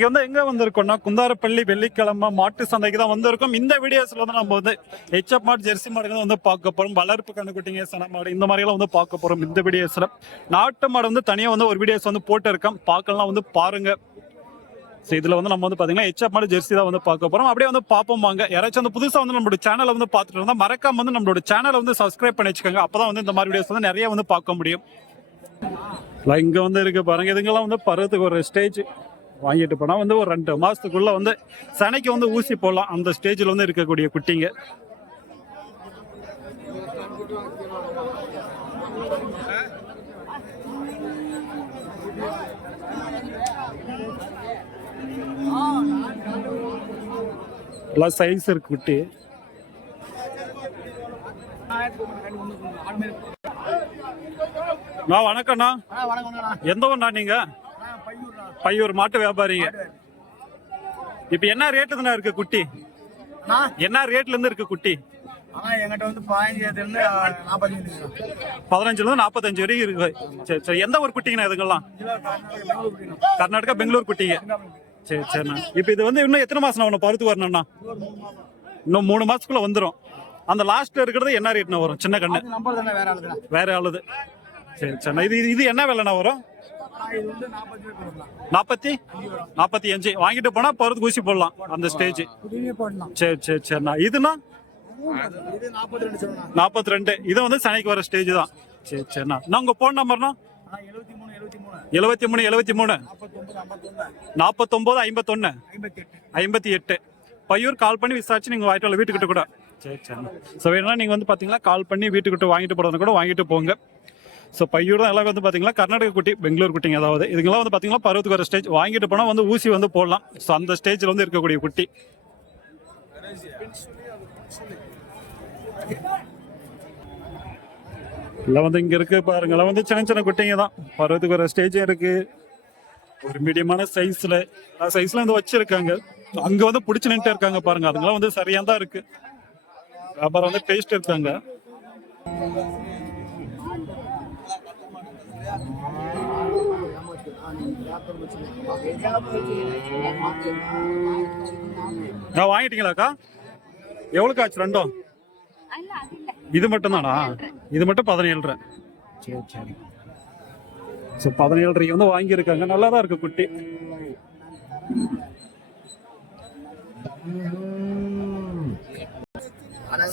இங்கே வந்து எங்க வந்திருக்கோம்னா குந்தாரப்பள்ளி வெள்ளிக்கிழமை மாட்டு சந்தைக்கு தான் வந்திருக்கோம். இந்த வீடியோஸ்ல வந்து நம்ம வந்து ஹெச்எப் மாடு ஜெர்சி மாடு வந்து பார்க்க போறோம். வளர்ப்பு கண்ணுக்குட்டிங்க சன மாடு இந்த மாதிரி எல்லாம் வந்து பார்க்க போறோம் இந்த வீடியோஸ்ல நாட்டு மாடு வந்து தனியா வந்து ஒரு வீடியோஸ் வந்து போட்டிருக்கோம் பார்க்கலாம் வந்து பாருங்க. ஸோ இதுல வந்து நம்ம வந்து பாத்தீங்கன்னா ஹெச்எப் மாடு ஜெர்சி தான் வந்து பார்க்க போறோம். அப்படியே வந்து பார்ப்போம் வாங்க. யாராச்சும் வந்து புதுசா வந்து நம்மளோட சேனலை வந்து பார்த்துட்டு இருந்தா மறக்காம வந்து நம்மளோட சேனலை வந்து சப்ஸ்கிரைப் பண்ணி வச்சுக்கோங்க. அப்பதான் வந்து இந்த மாதிரி வீடியோஸ் வந்து நிறைய வந்து பார்க்க முடியும். இல்ல, இங்க வந்து இருக்கு பாருங்க. இதுங்கெல்லாம் வந்து பருவத்துக்கு ஒரு ஸ்டேஜ் வாங்கிட்டு போனா வந்து ஒரு ரெண்டு மாசத்துக்குள்ள வந்து சனைக்கு வந்து ஊசி போடலாம். அந்த ஸ்டேஜ்ல வந்து இருக்கக்கூடிய குட்டிங்க. எல்லாம் சைஸ் இருக்கு குட்டி. வணக்கம்ண்ணா. எந்த ஒண்ணா நீங்க? பையூர் மாட்டு வியாபாரிங்க. இப்ப என்ன ரேட்டுதுண்ணா இருக்கு குட்டி? என்ன ரேட்ல இருந்து இருக்கு குட்டி? ஆனா என்கிட்ட வந்து பதினஞ்சுல இருந்து நாற்பத்தஞ்சு பதினஞ்சுல இருந்து நாற்பத்தஞ்சு வரைக்கும் இருக்கு. சரி சரி எந்த ஒரு குட்டிங்கண்ணா இதுங்கெல்லாம்? கர்நாடகா பெங்களூர் குட்டிங்க. சரி சரிண்ணா. இப்ப இது வந்து இன்னும் எத்தனை மாசம் ஒன்று பருத்து வரணும்ண்ணா? இன்னும் மூணு மாசத்துக்குள்ள வந்துரும். அந்த லாஸ்ட்ல இருக்கிறது என்ன ரேட்னா வரும்? சின்ன கண்ணு. தானே வேற ஆளுது. சரி சரிண்ணா. இது இது என்ன விலைண்ணா வரும்? நாற்பத்தி? நாற்பத்தி அஞ்சு. வாங்கிட்டு போனா பருத்து ஊசி போடலாம் அந்த ஸ்டேஜ் சரி சரி சரிண்ணா இதுனா? இது நாற்பத்தி ரெண்டு. இது வந்து சனிக்கு வர ஸ்டேஜ் தான். சரி சரிண்ணா நான் உங்க போன் நம்பர்னா எழுபத்தி மூணு எழுபத்தி மூணு. நாற்பத்தொம்போது ஐம்பத்தொன்னு. ஐம்பத்தி எட்டு. பையூர் கால் பண்ணி விசாரிச்சு நீங்க வாங்கிட்டு வீட்டுக்கிட்ட கூட. சரி சரிண்ணா ஸோ வேணும்னா நீங்க வந்து பாத்தீங்கன்னா கால் பண்ணி வீட்டுக்கிட்ட வாங்கிட்டு போறதுனா கூட வாங்கிட்டு போங்க. ஸோ பையூர் தான் எல்லாம் வந்து பார்த்தீங்கன்னா கர்நாடக குட்டி பெங்களூர் குட்டிங்க. அதாவது இதுங்கெல்லாம் வந்து பாத்தீங்கன்னா பருவத்துக்கு வர ஸ்டேஜ் வாங்கிட்டு போனால் வந்து ஊசி வந்து போடலாம். ஸோ அந்த ஸ்டேஜில் வந்து இருக்கக்கூடிய குட்டி. இல்லை வந்து இங்கே இருக்குது பாருங்களா வந்து சின்ன சின்ன குட்டிங்க தான். பருவத்துக்கு வர ஸ்டேஜும் இருக்குது ஒரு மீடியமான சைஸில் சைஸில் வந்து வச்சுருக்காங்க. அங்கே வந்து பிடிச்சி நின்று இருக்காங்க பாருங்க. அதுங்களாம் வந்து சரியாக தான் இருக்குது வியாபாரம் வந்து டேஸ்ட் இருக்காங்க நான் வாங்கிட்டீங்களாக்கா? எவ்வளோக்கா ஆச்சு ரெண்டும்? இது மட்டும் தானா இது மட்டும் பதினேழு சரி சரி. ஸோ பதினேழரைக்கு வந்து வாங்கியிருக்காங்க. நல்லா தான் இருக்கு குட்டி.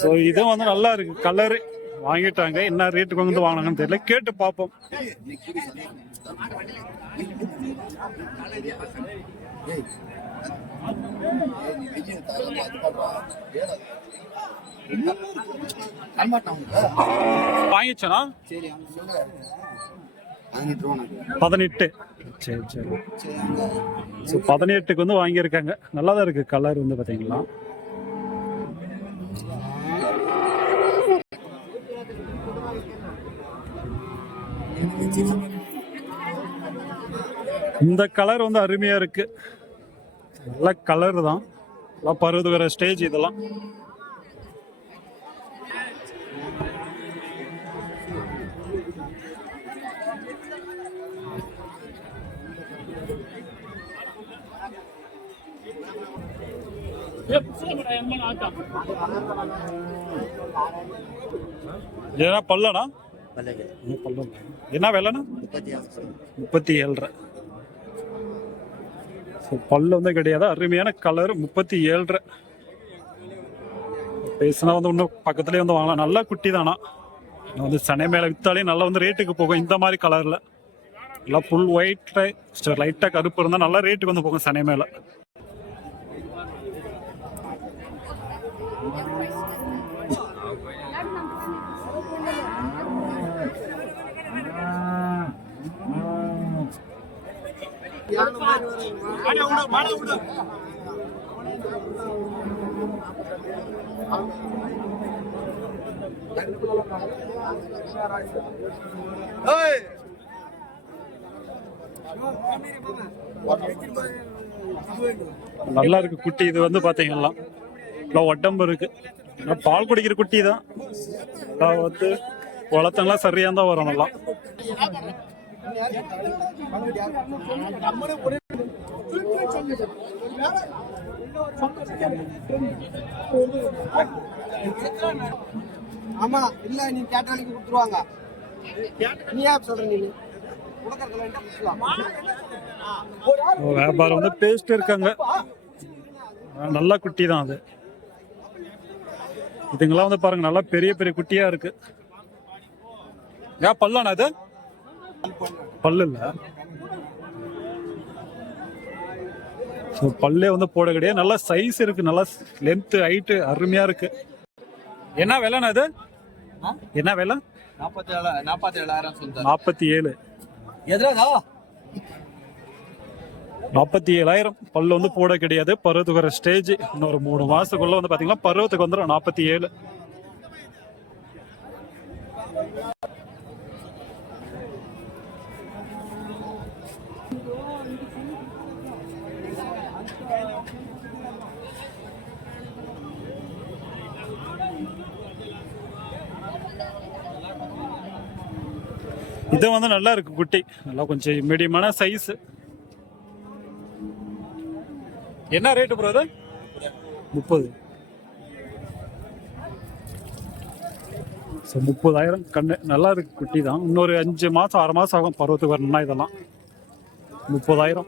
ஸோ இதுவும் வந்து நல்லா இருக்கு. கலரு. வாங்கிட்டாங்க. என்ன ரேட்டுக்கு வந்து வாங்கினாங்கன்னு தெரியல. கேட்டு பார்ப்போம். வாங்கிச்சனா பதினெட்டு. சரி சரி. ஸோ பதினெட்டுக்கு வந்து வாங்கியிருக்காங்க. நல்லா தான் இருக்கு. கலர் வந்து பார்த்தீங்களா? இந்த கலர் வந்து அருமையா இருக்கு. நல்ல கலர் தான். நல்லா பருவது ஸ்டேஜ் இதெல்லாம். ஏன்னா பல்லடா? என்ன பல்லம் என்ன விலைண்ணா? முப்பத்தி ஏழு முப்பத்தி ஏழரை. ஸோ பல்லு வந்து கிடையாது. அருமையான கலர் முப்பத்தி ஏழரை. பேசுனா வந்து இன்னும் பக்கத்துலேயே வந்து வாங்கலாம். நல்ல குட்டி தானா? வந்து சனை மேலே வித்தாலே நல்லா வந்து ரேட்டுக்கு போகும். இந்த மாதிரி கலரில் நல்லா ஃபுல் ஒயிட்டில் லைட்டாக கருப்பு இருந்தால் நல்லா ரேட்டுக்கு வந்து போகும் சனை மேலே. நல்லா இருக்கு குட்டி. இது வந்து பாத்தீங்கன்னா நல்லா உடம்பு இருக்கு. பால் குடிக்கிற குட்டி தான். நான் வந்து வளர்த்தெல்லாம் சரியா தான் வரும் நல்லா. ஆமா இல்ல நீ கேட்டாலிக்கு கொடுத்துருவாங்க. நீ சொல்ற நீ வியாபாரம் வந்து பேஸ்ட் இருக்காங்க. நல்ல குட்டி தான் அது. இதுங்கெல்லாம் வந்து பாருங்க நல்லா பெரிய பெரிய குட்டியா இருக்கு. ஏன் பல்லானா இது? பல்லு இல்ல. பல்லே வந்து போட கிடையாது. நல்லா சைஸ் இருக்கு. நல்லா லென்த் ஹைட்டு அருமையா இருக்கு. என்ன விலைண்ணா இது? என்ன விலை? நாற்பத்தி ஏழு நாற்பத்தி ஏழாயிரம் நாற்பத்தி ஏழு எதிராதா நாற்பத்தி ஏழாயிரம் பல்லு வந்து போட கிடையாது. பருவத்துக்கு வர ஸ்டேஜ் இன்னொரு மூணு மாசத்துக்குள்ள வந்து பாத்தீங்கன்னா பருவத்துக்கு வந்துடும் நாற்பத்தி ஏழு இது வந்து நல்லா இருக்கு குட்டி. நல்லா கொஞ்சம் மீடியமான சைஸ் என்ன ரேட்டு ப்ரோ அது முப்பது. ஸோ முப்பதாயிரம் கண்ணு. நல்லா இருக்கு குட்டி தான். இன்னொரு அஞ்சு மாதம் ஆறு மாதம் ஆகும். பருவத்துக்கு வரணும்னா இதெல்லாம். முப்பதாயிரம்.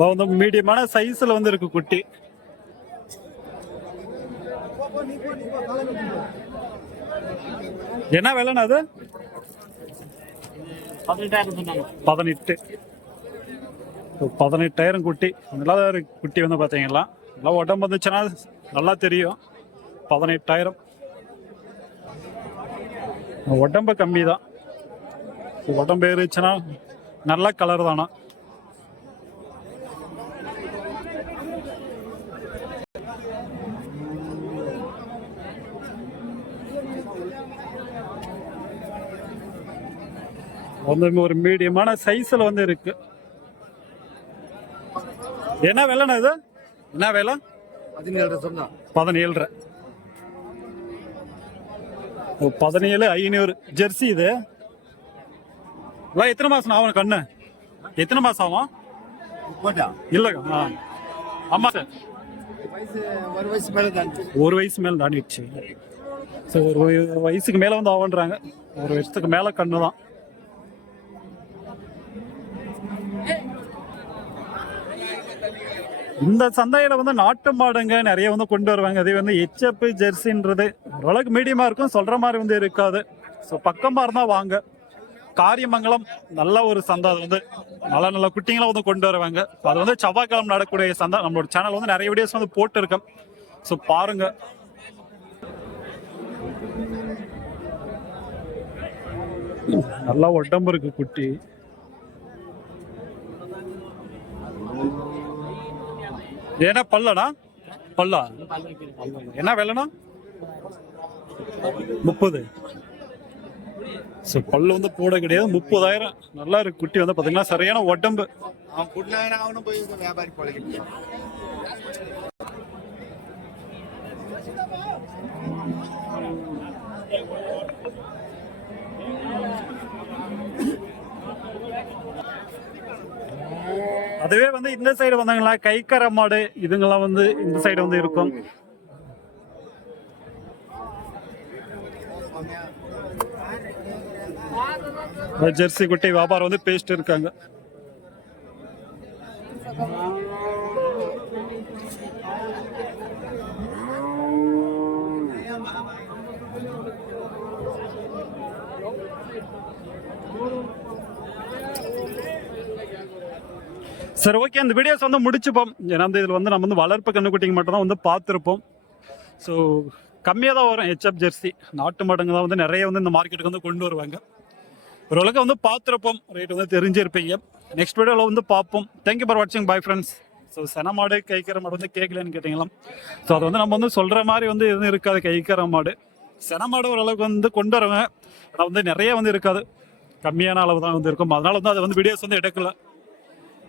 வந்து மீடியமான சைஸ்ல வந்து இருக்கு குட்டி. என்ன விலைண்ணா அது? பதினெட்டு. பதினெட்டாயிரம் குட்டி. நல்லா குட்டி வந்து பார்த்தீங்களா நல்லா உடம்பு வந்துச்சுன்னா நல்லா தெரியும். பதினெட்டாயிரம். உடம்பு கம்மி தான் உடம்பு ஏறிச்சுன்னா நல்ல கலர் தானா? வந்து ஒரு மீடியமான சைஸ்ல வந்து இருக்கு. என்ன விலைண்ணா இது? என்ன விலை? பதினேழு சொன்னா. பதினேழு பதினேழு ஐநூறு ஜெர்சி இது. எல்லாம் எத்தனை மாசம் ஆகும் கண்ணு? எத்தனை மாசம் ஆகும்? இல்லைங்க ஆ. ஆமா சார் ஒரு வயசு மேல தான் ஒரு வயசு மேல தாண்டிடுச்சு. ஸோ ஒரு வய- வயசுக்கு மேல வந்து ஆகுன்றாங்க. ஒரு வருஷத்துக்கு மேல கண்ணு தான் இந்த சந்தையில வந்து நாட்டு மாடுங்க நிறைய வந்து கொண்டு வருவாங்க. அதே வந்து எச்எப்பு ஜெர்சின்றது ஓரளவுக்கு மீடியமா இருக்கும். சொல்ற மாதிரி வந்து இருக்காது. ஸோ பக்கமா இருந்தா வாங்க. காரியமங்கலம் நல்ல ஒரு சந்தை. அது வந்து நல்ல நல்ல குட்டிங்களை வந்து கொண்டு வருவாங்க. அது வந்து செவ்வாய்க்கிழமை நடக்கக்கூடிய சந்தை. நம்மளோட சேனல் வந்து நிறைய வீடியோஸ் வந்து போட்டிருக்கோம். ஸோ பாருங்க. நல்லா உடம்பு இருக்கு குட்டி. ஏன்னா பல்லடா? பல்லா? என்ன விலைண்ணா முப்பது. ஸோ பல்லு வந்து போட கிடையாது. முப்பதாயிரம். நல்லா இருக்கு குட்டி வந்து பார்த்தீங்கன்னா சரியான உடம்பு. அவன் அவனும் போய் வியாபாரி அதுவே வந்து இந்த சைடு வந்தாங்களா? கைக்கர மாடு இதுங்கெல்லாம் வந்து இந்த சைடு வந்து இருக்கும். ஜெர்சி குட்டி வியாபாரம் வந்து பேசிட்டு இருக்காங்க. சரி ஓகே அந்த வீடியோஸ் வந்து முடிச்சுப்போம். ஏன்னா வந்து இதில் வந்து நம்ம வந்து வளர்ப்பு கண்ணுக்குட்டிங்க மட்டும் தான் வந்து பார்த்துருப்போம். ஸோ கம்மியாக தான் வரும் ஹெச்எப் ஜெர்சி நாட்டு மாடுங்க தான் வந்து நிறைய வந்து இந்த மார்க்கெட்டுக்கு வந்து கொண்டு வருவாங்க. ஓரளவுக்கு வந்து பார்த்துருப்போம். ரேட் வந்து தெரிஞ்சிருப்பீங்க. நெக்ஸ்ட் வீடியோவில் வந்து பார்ப்போம். தேங்க்யூ ஃபார் வாட்சிங் பை ஃப்ரெண்ட்ஸ் ஸோ சென மாடு கைக்கிற மாடு வந்து கேட்கலன்னு கேட்டிங்களாம். ஸோ அது வந்து நம்ம வந்து சொல்கிற மாதிரி வந்து எதுவும் இருக்காது. கைக்கிற மாடு. சென மாடு ஓரளவுக்கு வந்து கொண்டு வருவேன் ஆனால் வந்து நிறைய வந்து இருக்காது. கம்மியான அளவு தான் வந்து இருக்கும். அதனால வந்து அது வந்து வீடியோஸ் வந்து எடுக்கலை.